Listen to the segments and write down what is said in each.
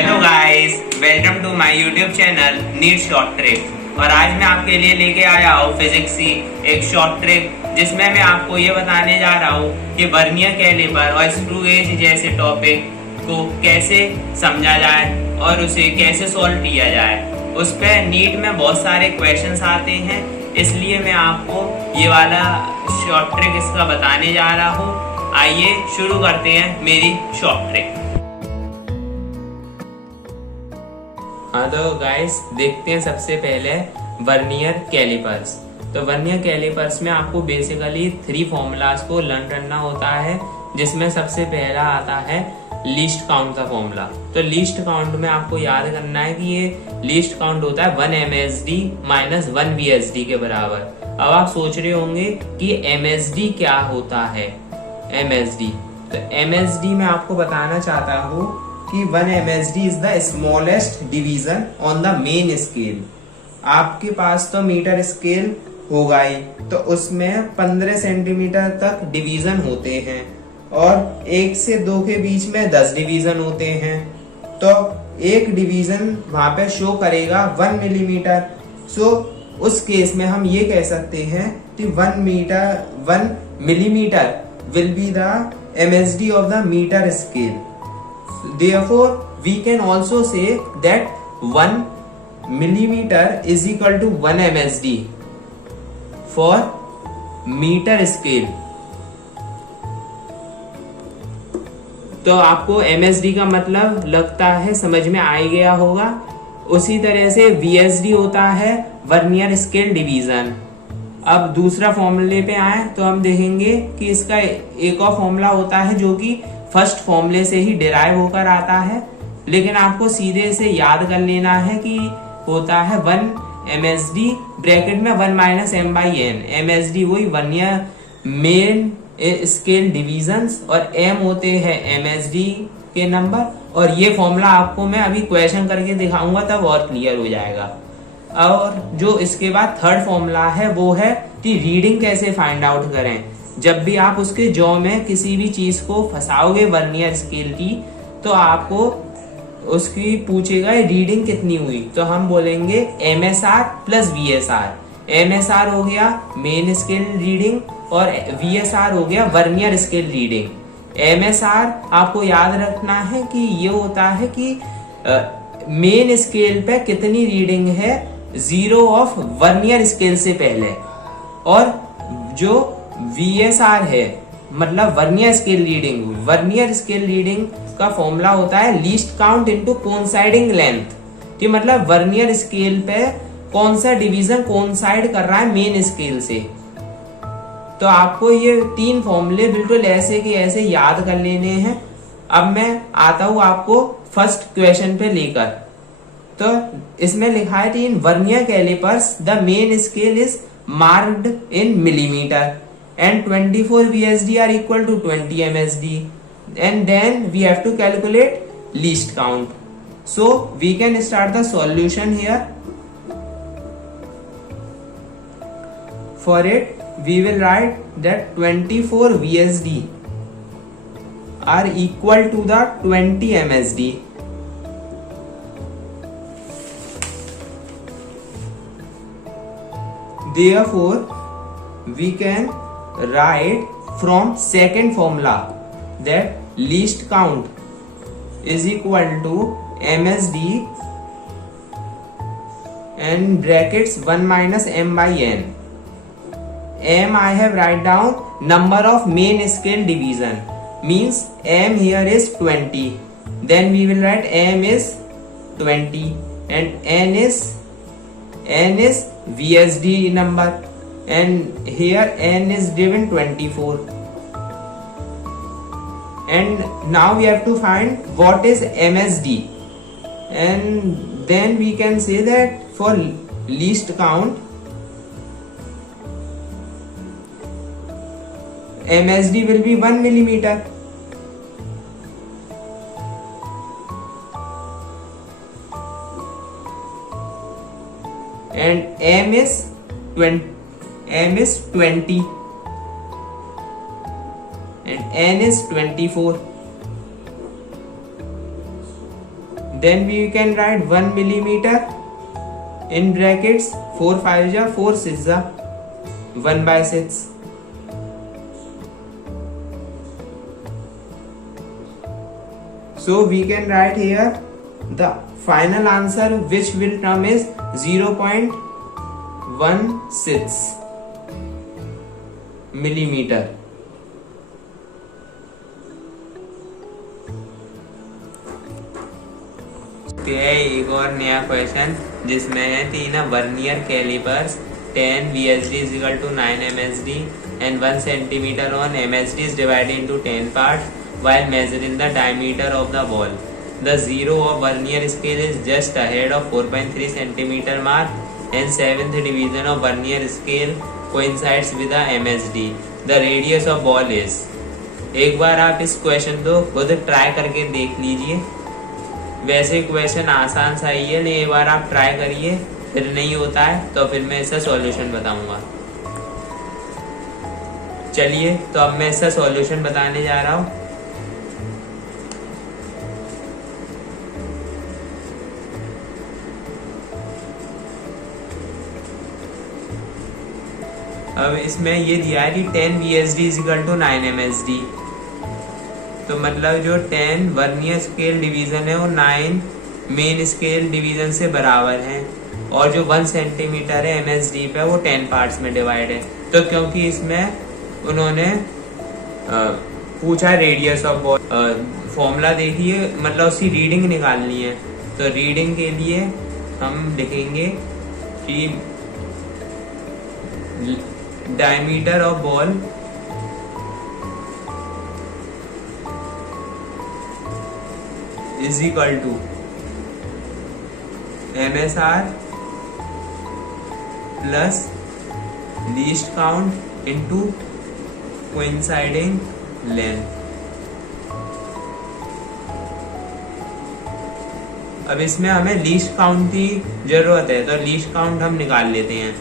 Hello guys, welcome to my YouTube channel NEET short trick. और आज मैं आपके लिए लेके आया हूँ फिजिक्स की एक शॉर्ट ट्रिक, जिसमें मैं आपको ये बताने जा रहा हूँ कि वर्नियर कैलिपर और स्क्रू गेज जैसे टॉपिक को कैसे समझा जाए और उसे कैसे सॉल्व किया जाए। उस पर नीट में बहुत सारे क्वेश्चंस आते हैं, इसलिए मैं आपको ये वाला शॉर्ट ट्रिक इसका बताने जा रहा हूँ। आइए शुरू करते हैं मेरी शॉर्ट ट्रिक। हाँ तो गाइस, देखते हैं सबसे पहले वर्नियर कैलिपर्स। तो वर्नियर कैलिपर्स में आपको बेसिकली 3 फॉर्मूलाज को लर्न करना होता है, जिसमें सबसे पहला आता है लीस्ट काउंट का फॉर्मूला। तो लीस्ट काउंट में आपको याद करना है कि ये लीस्ट काउंट होता है 1 MSD माइनस 1 VSD के बराबर। अब आप सोच रहे होंगे कि MSD क्या होता है। MSD तो MSD मैं आपको बताना चाहता हूँ कि 1 MSD is the smallest division on the main scale. आपके पास तो मीटर स्केल होगा ही, तो उसमें 15 सेंटीमीटर तक डिवीजन होते हैं और 1 से 2 के बीच में 10 डिवीजन होते हैं। तो एक डिवीजन वहां पे शो करेगा 1 मिलीमीटर। सो उस केस में हम ये कह सकते हैं कि 1 millimetre will be the MSD of the meter scale. Therefore, we can also say that 1 millimeter is equal to 1 MSD for meter scale. तो आपको MSD का मतलब लगता है समझ में आ ही गया होगा। उसी तरह से VSD होता है वर्नियर स्केल डिवीजन। अब दूसरा फॉर्मूले पे आए तो हम देखेंगे कि इसका एक और फॉर्मूला होता है जो कि फर्स्ट फॉर्मूले से ही डिराइव होकर आता है, लेकिन आपको सीधे से याद कर लेना है कि होता है 1 MSD ब्रैकेट में 1 माइनस M/N। MSD वही वर्नियर मेन स्केल डिवीजन्स और M होते हैं MSD के नंबर। और ये फॉर्मूला आपको मैं अभी क्वेश्चन करके दिखाऊंगा, तब और क्लियर हो जाएगा। और जो इसके बाद थर्ड फॉर्मूला है वो है कि रीडिंग कैसे फाइंड आउट करें। जब भी आप उसके जॉ में किसी भी चीज को फंसाओगे वर्नियर स्केल की, तो आपको उसकी पूछेगा रीडिंग कितनी हुई। तो हम बोलेंगे MSR प्लस VSR। MSR हो गया मेन स्केल रीडिंग और VSR हो गया वर्नियर स्केल रीडिंग। MSR आपको याद रखना है कि ये होता है कि मेन स्केल पे कितनी रीडिंग है 0 ऑफ वर्नियर स्केल से पहले, और जो VSR है मतलब vernier scale reading. Vernier scale reading का फॉर्मूला होता है least count into coinciding length, कि मतलब वर्नियर स्केल पे कौन सा डिवीजन कोइंसाइड कर रहा है मेन स्केल से। तो आपको ये 3 फॉर्मूले बिल्कुल ऐसे के ऐसे याद कर लेने हैं। अब मैं आता हूं आपको फर्स्ट क्वेश्चन पे लेकर। तो इसमें लिखा है कि in vernier callipers the main scale is marked in millimetre and 24 VSD are equal to 20 MSD, and then we have to calculate least count. So we can start the solution here. For it we will write that 24 VSD are equal to the 20 MSD. Therefore we can write from second formula that least count is equal to MSD and brackets 1 minus M/N. M I have write down number of main scale division, means M here is 20. Then we will write M is 20 and N is VSD number, and here N is given 24. And now we have to find what is MSD, and then we can say that for least count MSD will be 1 millimeter. And M is 20 and N is 24. then we can write 1 millimeter in brackets 4 5 ja 4 6 ja 1/6. So we can write here the final answer which will come is 0.16 millimeter. एक और नया question जिसमें है तीन vernier callipers 10 VSD is equal to 9 MSD and 1 centimeter on MSD is divided into 10 parts while measuring the diameter of the ball. The zero of vernier scale is just ahead of 4.3 centimeter mark and 7th division of vernier scale coincides with the MSD. The radius of ball is. एक बार आप इस question को खुद try करके देख लीजिए। वैसे question आसान सा ही है, एक बार आप ट्राई करिए, फिर नहीं होता है तो फिर मैं इसका सॉल्यूशन बताऊंगा। चलिए तो अब मैं इसका सॉल्यूशन बताने जा रहा हूँ। अब इसमें ये दिया है कि 10 VSD is equal to 9 MSD, तो मतलब जो 10 वर्नियर स्केल डिवीजन है वो 9 मेन स्केल डिवीजन से बराबर है और जो 1 सेंटीमीटर है MSD पे वो 10 पार्ट्स में डिवाइड है। तो क्योंकि इसमें उन्होंने पूछा रेडियस ऑफ बॉल, फॉर्मूला देखिए मतलब उसकी रीडिंग निकालनी है, तो रीडिंग के लिए हम लिखेंगे कि diameter of ball is equal to MSR plus least count into coinciding length. अब इसमें हमें लीस्ट काउंट की जरूरत है, तो लीस्ट काउंट हम निकाल लेते हैं।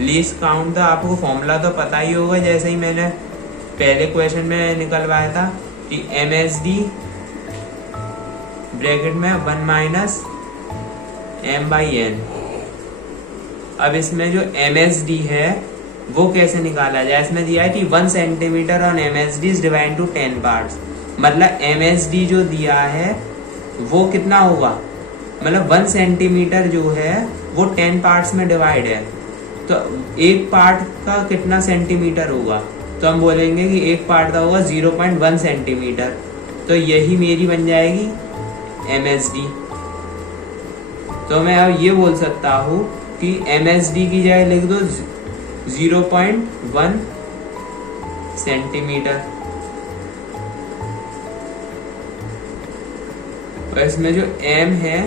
लीस्ट काउंट का आपको फॉर्मूला तो पता ही होगा, जैसे ही मैंने पहले क्वेश्चन में निकलवाया था कि MSD ब्रैकेट में 1 माइनस M/N। अब इसमें जो MSD है वो कैसे निकाला जाए, इसमें दिया है कि 1 centimetre on MSD is divide two 10 parts. मतलब MSD जो दिया है वो कितना होगा, मतलब 1 सेंटीमीटर जो है वो 10 पार्ट्स में डिवाइड है, तो एक पार्ट का कितना सेंटीमीटर होगा, तो हम बोलेंगे कि एक पार्ट का होगा 0.1 सेंटीमीटर। तो यही मेरी बन जाएगी MSD। तो मैं अब ये बोल सकता हूँ कि MSD की जगह लिख दो 0.1 सेंटीमीटर। और इसमें जो M है,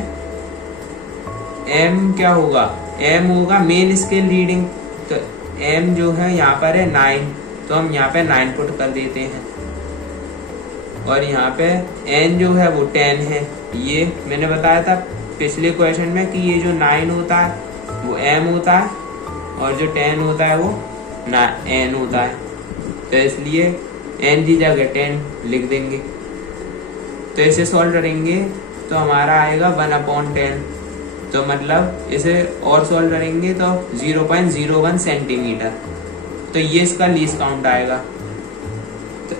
M क्या होगा, M होगा मेन स्केल रीडिंग, तो M जो है यहाँ पर है 9, तो हम यहाँ पे 9 पुट कर देते हैं। और यहाँ पे N जो है वो 10 है, ये मैंने बताया था पिछले क्वेश्चन में कि ये जो 9 होता है वो M होता है और जो 10 होता है वो N होता है, तो इसलिए N की जगह 10 लिख देंगे। तो इसे सॉल्व करेंगे तो हमारा आएगा 1/10, तो मतलब इसे और सॉल्व करेंगे तो 0.01 सेंटीमीटर, तो ये इसका लीस्ट काउंट आएगा। तो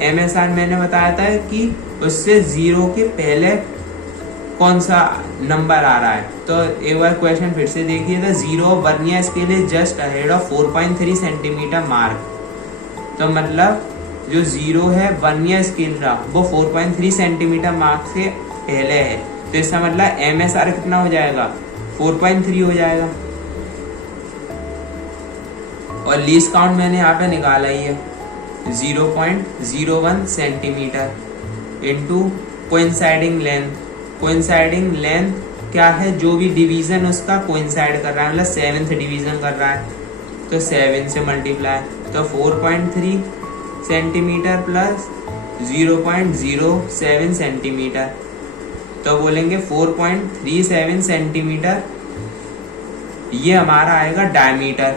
MSR मैंने बताया था कि उससे 0 के पहले कौन सा नंबर आ रहा है, तो एक बार क्वेश्चन फिर से देखिए। तो 0 vernier scale is just ahead of 4.3 centimetre mark, तो मतलब जो 0 है वर्नियर स्केल का वो 4.3 सेंटीमीटर मार्क से पहले है, तो इसका मतलब MSR कितना हो जाएगा, 4.3 हो जाएगा। और लीस्ट काउंट मैंने यहाँ पे निकाला ही है 0.01 centimetre into coinciding length. Coinciding length क्या है, जो भी डिवीजन उसका कोइंसाइड कर रहा है, मतलब 7th डिवीजन कर रहा है, तो 7 से मल्टीप्लाई, तो 4.3 सेंटीमीटर प्लस 0.07 सेंटीमीटर, तो बोलेंगे 4.37 सेंटीमीटर, ये हमारा आएगा डायमीटर।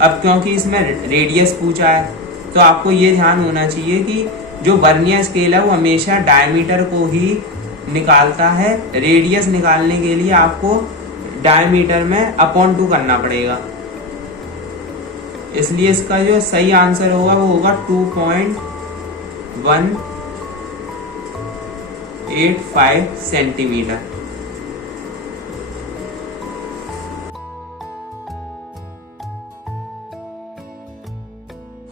अब क्योंकि इसमें रेडियस पूछा है तो आपको ये ध्यान होना चाहिए कि जो वर्नियर स्केल है वो हमेशा डायमीटर को ही निकालता है। रेडियस निकालने के लिए आपको डायमीटर में अपॉन 2 करना पड़ेगा, इसलिए इसका जो सही आंसर होगा वो होगा 2.185 सेंटीमीटर।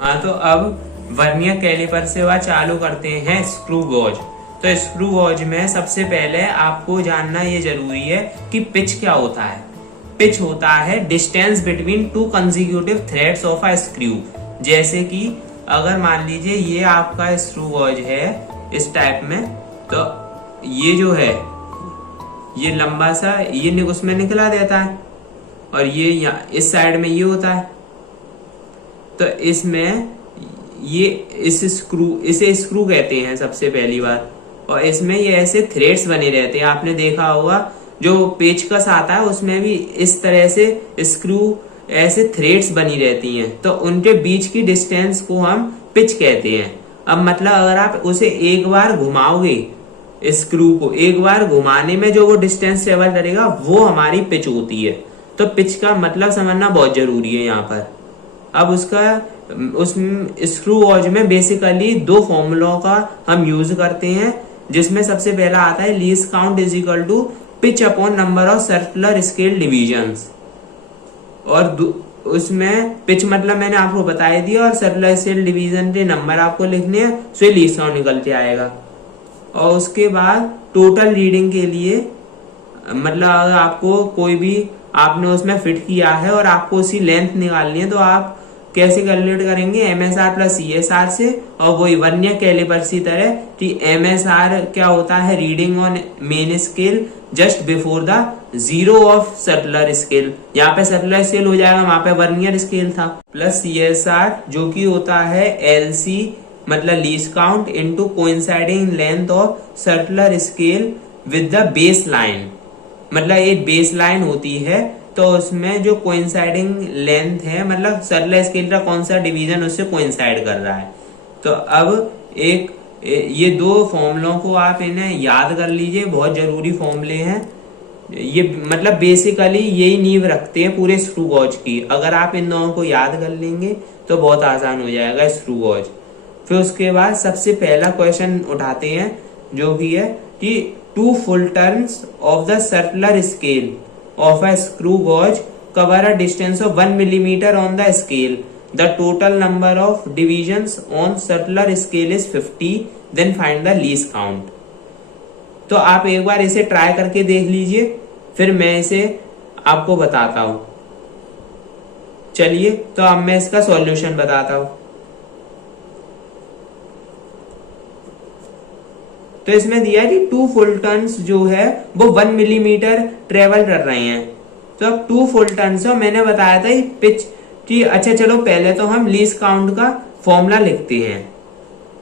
हाँ, तो अब वर्नियर कैलिपर से वह चालू करते हैं स्क्रू गॉज। तो स्क्रू गॉज में सबसे पहले आपको जानना ये जरूरी है कि पिच क्या होता है। पिच होता है distance between two consecutive threads of a screw. जैसे कि अगर मान लीजिए ये आपका स्क्रू गॉज है इस टाइप में, तो ये जो है ये लंबा सा ये उसमें निकला देता है और ये इस साइड में ये होता है। तो इसमें ये इसे स्क्रू कहते हैं सबसे पहली बात। और इसमें ये ऐसे थ्रेड्स बने रहते हैं, आपने देखा होगा जो पेचकस आता है उसमें भी इस तरह से स्क्रू ऐसे थ्रेड्स बनी रहती हैं। तो उनके बीच की डिस्टेंस को हम पिच कहते हैं। अब मतलब अगर आप उसे एक बार घुमाओगे, स्क्रू को एक बार घुमाने में जो वो डिस्टेंस ट्रेवल करेगा वो हमारी पिच होती है। तो पिच का मतलब समझना बहुत जरूरी है यहाँ पर। अब उस स्क्रू गॉज में बेसिकली 2 फॉर्मूलों का हम यूज करते हैं, जिसमें सबसे पहला आता है least count is equal to pitch upon number of circular scale divisions. और उसमें पिच मतलब मैंने आपको बताया दिया और सर्कुलर स्केल डिवीजन के नंबर आपको लिखने हैं, तो लीस्ट काउंट निकल के आएगा। और उसके बाद टोटल रीडिंग के लिए मतलब अगर आपको कोई भी आपने उसमें फिट किया है और आपको उसकी लेंथ निकालनी है, तो आप कैसे कैलकुलेट करेंगे, MSR प्लस CSR से। और वही वर्नियर कैलिपर की तरह कि MSR क्या होता है, reading on main scale just before the 0 of circular scale. यहाँ पे सर्कुलर स्केल हो जाएगा, वहां पे वर्नियर स्केल था, प्लस CSR जो कि होता है LC मतलब least count into coinciding length of circular scale with the base line. मतलब एक बेस लाइन होती है तो उसमें जो कोइंसाइडिंग लेंथ है मतलब सर्कुलर स्केल का कौन सा डिवीजन उससे कोइंसाइड कर रहा है। तो अब ये 2 फॉर्मूलों को आप इन्हें याद कर लीजिए, बहुत जरूरी फॉर्मूले हैं ये। मतलब बेसिकली यही नींव रखते हैं पूरे स्क्रू गॉज की। अगर आप इन दोनों को याद कर लेंगे तो बहुत आसान हो जाएगा स्क्रू गॉज। फिर उसके बाद सबसे पहला क्वेश्चन उठाते हैं जो भी है कि 2 full turns of the circular scale of a screw gauge cover a distance of 1 millimeter on the scale. The total number of divisions on circular scale is 50. Then find the least count. तो आप एक बार इसे try करके देख लीजिए, फिर मैं इसे आपको बताता हूं। चलिए, तो अब मैं इसका सॉल्यूशन बताता हूं। तो इसमें दिया है कि 2 फुल टर्न्स जो है वो 1 मिलीमीटर ट्रेवल कर रहे हैं। तो अब 2 फुल टर्न्स है, मैंने बताया था पिच की। अच्छा चलो पहले तो हम लीस्ट काउंट का फॉर्मूला लिखते हैं।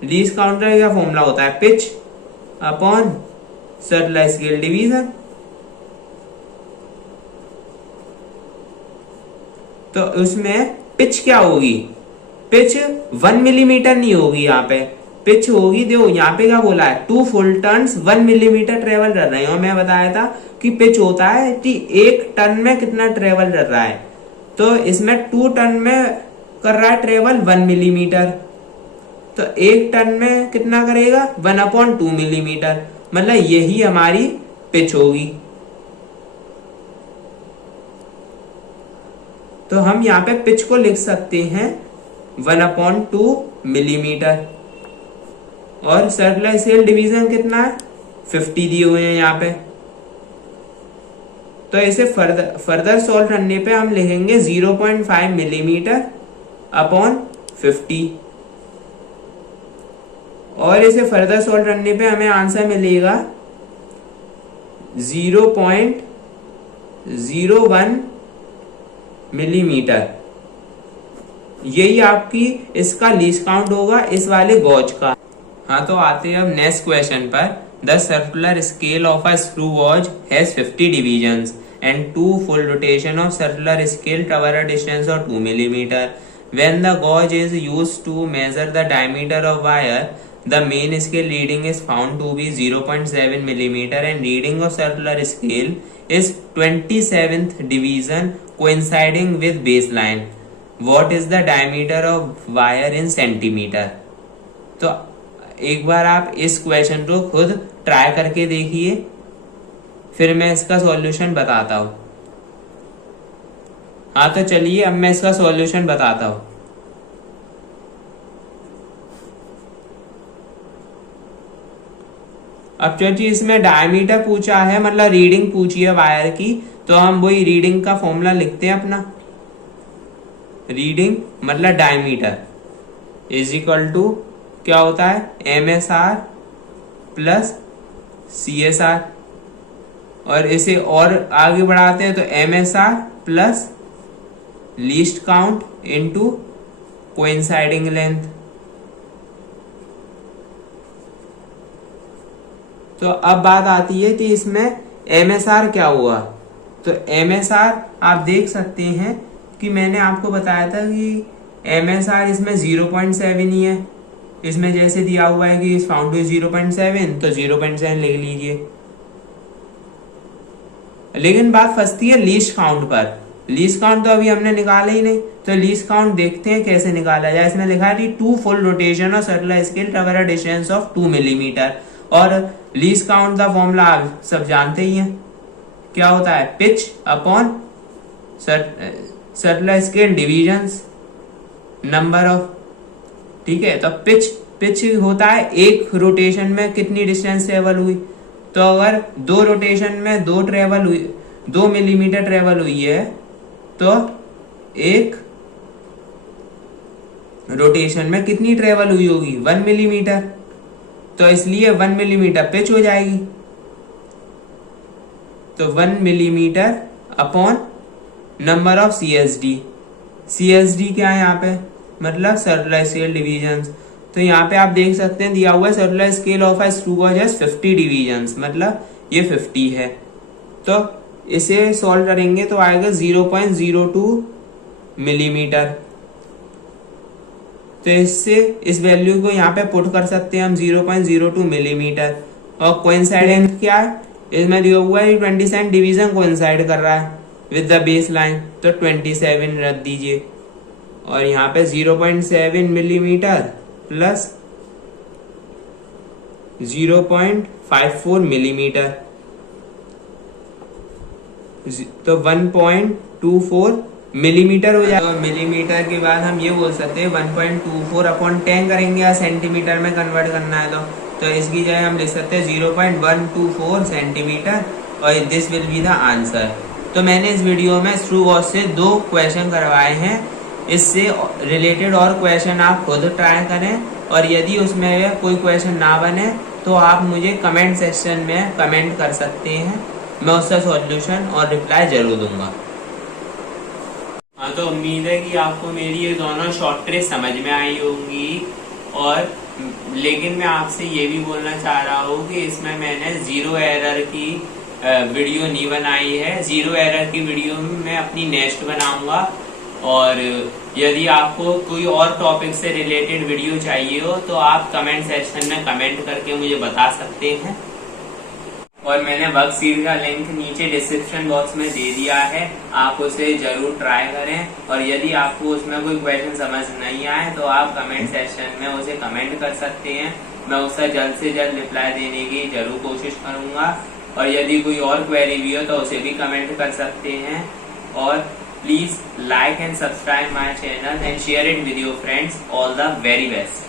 लीस्ट काउंट का क्या फॉर्मूला होता है, pitch upon circular scale division. तो उसमें पिच क्या होगी, पिच 1 मिलीमीटर नहीं होगी, यहाँ पे पिच होगी, देखो यहाँ पे क्या बोला है 2 फुल टर्न्स 1 मिलीमीटर ट्रेवल कर रहे हैं। और मैं बताया था कि पिच होता है कि 1 टर्न में कितना ट्रेवल कर रहा है। तो इसमें 2 टर्न में कर रहा है ट्रेवल 1 मिलीमीटर, तो 1 टर्न में कितना करेगा 1/2 मिलीमीटर। मतलब यही हमारी पिच होगी। तो हम यहाँ पे पिच को लिख सकते हैं 1/2 मिलीमीटर। और सर्कुलर स्केल डिवीजन कितना है 50 दिए हुए हैं यहाँ पे। तो इसे फर्दर सॉल्व करने पे हम लिखेंगे 0.5 मिलीमीटर अपॉन 50। और इसे फर्दर सॉल्व करने पे हमें आंसर मिलेगा 0.01 मिलीमीटर। यही आपकी इसका लीस्ट काउंट होगा इस वाले गॉज का। हाँ, तो आते हैं अब नेक्स्ट क्वेश्चन पर। The circular scale of a screw gauge has 50 divisions and 2 full rotation of circular scale cover a distance of 2 millimeter. When the gauge is used to measure the diameter of wire, The main scale reading is found to be 0.7 millimeter and reading of circular scale is 27th division coinciding with baseline. What is the diameter of wire in centimeter? तो एक बार आप इस question को खुद try करके देखिए, फिर मैं इसका सॉल्यूशन बताता हूँ। हाँ तो चलिए अब मैं इसका सॉल्यूशन बताता हूँ। अब चलिए इसमें डायमीटर पूछा है, मतलब रीडिंग पूछी है वायर की, तो हम वही रीडिंग का फॉर्मूला लिखते हैं अपना। रीडिंग मतलब डायमीटर इज इक्वल टू क्या होता है, MSR प्लस CSR, और इसे और आगे बढ़ाते हैं तो MSR plus least count into coinciding length. तो अब बात आती है कि इसमें MSR क्या हुआ। तो MSR आप देख सकते हैं कि मैंने आपको बताया था कि MSR इसमें 0.7 ही है। इसमें जैसे दिया हुआ है कि इस फाउंड टू 0.7, तो 0.7 लिख लीजिए। लेकिन बात फंसती है लीस्ट काउंट पर। लीस्ट काउंट तो अभी हमने निकाला ही नहीं, तो लीस्ट काउंट देखते हैं कैसे निकाला जाए। इसमें लिखा है 2 full रोटेशन और circular scale cover a distance of 2 millimetre, और लीस्ट काउंट का फॉर्मूला आप सब जानते ही हैं, क्या होता है, pitch upon circular scale divisions number of. ठीक है, तो पिच होता है एक रोटेशन में कितनी डिस्टेंस ट्रेवल हुई। तो अगर 2 रोटेशन में 2 मिलीमीटर ट्रेवल हुई है, तो एक रोटेशन में कितनी ट्रेवल हुई होगी, 1 मिलीमीटर। तो इसलिए 1 मिलीमीटर पिच हो जाएगी। तो 1 millimetre upon number of CSD क्या है यहाँ पे, मतलब सर्कुलर स्केल डिविजन्स। तो यहाँ पे आप देख सकते हैं दिया हुआ है circular scale of a screw gauge has 50 divisions, मतलब ये 50 है। तो इसे सॉल्व करेंगे तो आएगा 0.02 मिलीमीटर। तो इससे इस वैल्यू को यहाँ पे पुट कर सकते हैं हम 0.02 मिलीमीटर। और कोइंसाइडेंट क्या है, इसमें दिया हुआ है 27 डिवीजन कोइंसाइड कर रहा है विद द बेस लाइन, तो 27 रख दीजिए, और यहाँ पे 0.7 मिलीमीटर प्लस 0.54 मिलीमीटर, तो 1.24 मिलीमीटर हो जाएगा। तो मिलीमीटर के बाद हम ये बोल सकते हैं 1.24 अपॉन 10 करेंगे, या सेंटीमीटर में कन्वर्ट करना है तो इसकी जगह हम लिख सकते हैं 0.124 सेंटीमीटर, और this will be the answer. तो मैंने इस वीडियो में स्क्रू गॉज से 2 क्वेश्चन करवाए हैं, इससे रिलेटेड और क्वेश्चन आप खुद ट्राई करें, और यदि उसमें कोई क्वेश्चन ना बने तो आप मुझे कमेंट सेक्शन में कमेंट कर सकते हैं, मैं उसका सॉल्यूशन और रिप्लाई जरूर दूंगा। हाँ, तो उम्मीद है कि आपको मेरी ये दोनों शॉर्ट ट्रिक समझ में आई होंगी, और लेकिन मैं आपसे ये भी बोलना चाह रहा हूँ कि इसमें मैंने 0 एरर की वीडियो नहीं बनाई है। 0 एरर की वीडियो मैं अपनी नेक्स्ट बनाऊंगा, और यदि आपको कोई और टॉपिक से रिलेटेड वीडियो चाहिए हो तो आप कमेंट सेक्शन में कमेंट करके मुझे बता सकते हैं। और मैंने वर्कशीट का लिंक नीचे डिस्क्रिप्शन बॉक्स में दे दिया है, आप उसे जरूर ट्राई करें, और यदि आपको उसमें कोई क्वेश्चन समझ नहीं आए तो आप कमेंट सेक्शन में उसे कमेंट कर सकते हैं, मैं उसका जल्द से जल्द रिप्लाई देने की जरूर कोशिश करूंगा। और यदि कोई और क्वेरी भी हो तो उसे भी कमेंट कर सकते हैं, और please like and subscribe my channel and share it with your friends. All the very best.